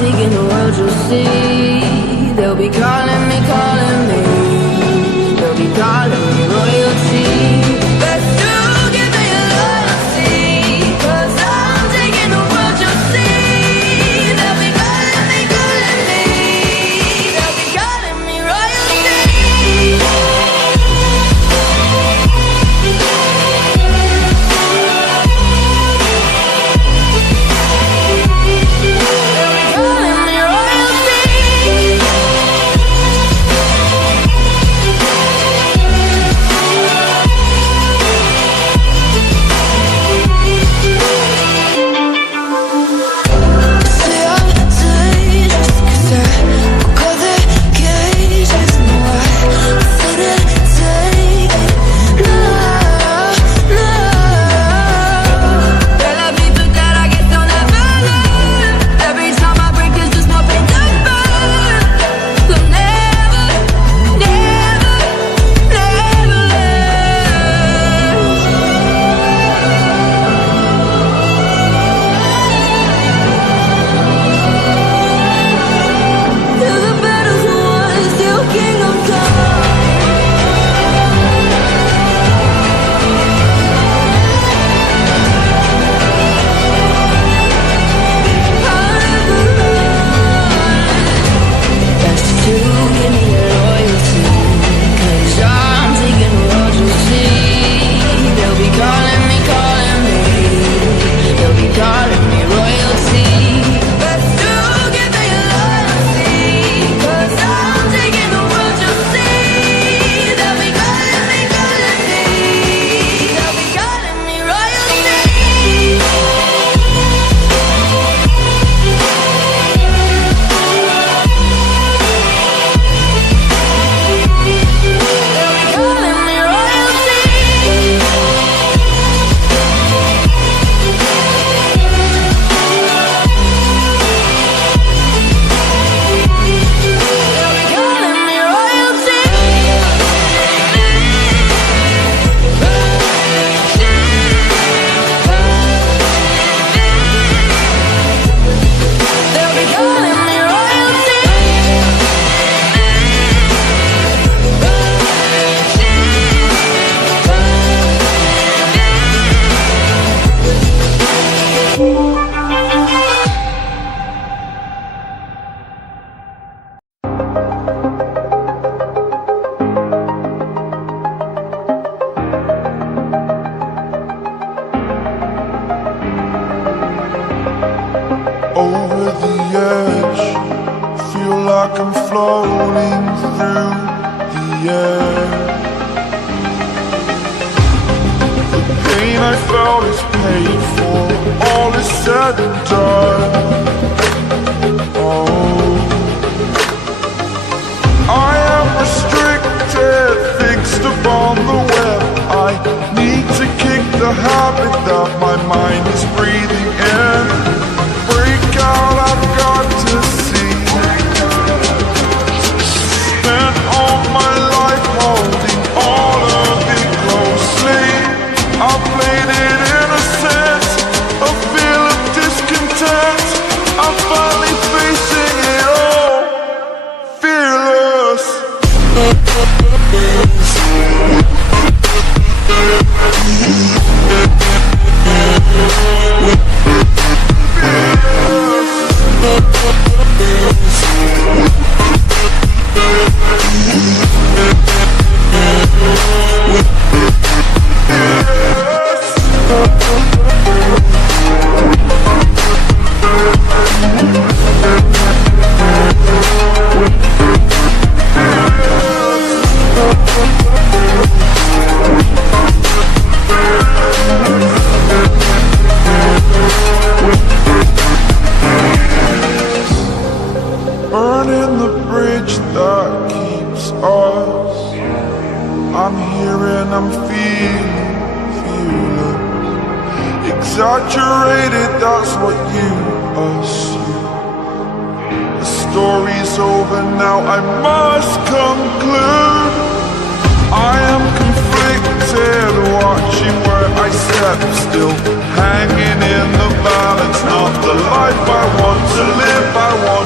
taking the world, you'll see. They'll be calling me, calling me. They'll be calling me royalty. Best to give me your loyalty, 'cause I'm taking the world, you'll see. They'll be calling me, calling me. They'll be calling me royalty. Over the edge, feel like I'm floating through the air. The pain I felt is paid for, all is said and done. Oh, I am restricted, fixed upon the web. I need to kick the habit that my mind is breathing in. I've got to see. Spent all my life holding all of it closely. I played it innocent, a feel of discontent. I'm finally facing it all, fearless. Burning the bridge that keeps us. I'm here and I'm feeling exaggerated, that's what you assume. The story's over now, I must conclude. I am conflicted, watching where I step, still hanging in the balance. Not the life I want to live, I want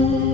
you.